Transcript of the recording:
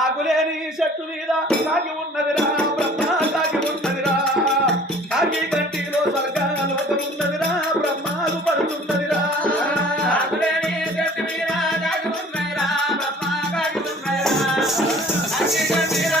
ఆకులేని చెట్టు మీద కాకి ఉన్నదిరా బ్రహ్మ కాకి ఉన్నదిరా కాకి గంటిలో స్వర్గాలోకం ఉన్నదిరా బ్రహ్మాలు పడుతున్నదిరా ఆకులేని చెట్టు మీద కాకి ఉన్నదిరా బ్రహ్మ కాకి ఉన్నదిరా కాకి గంటిలో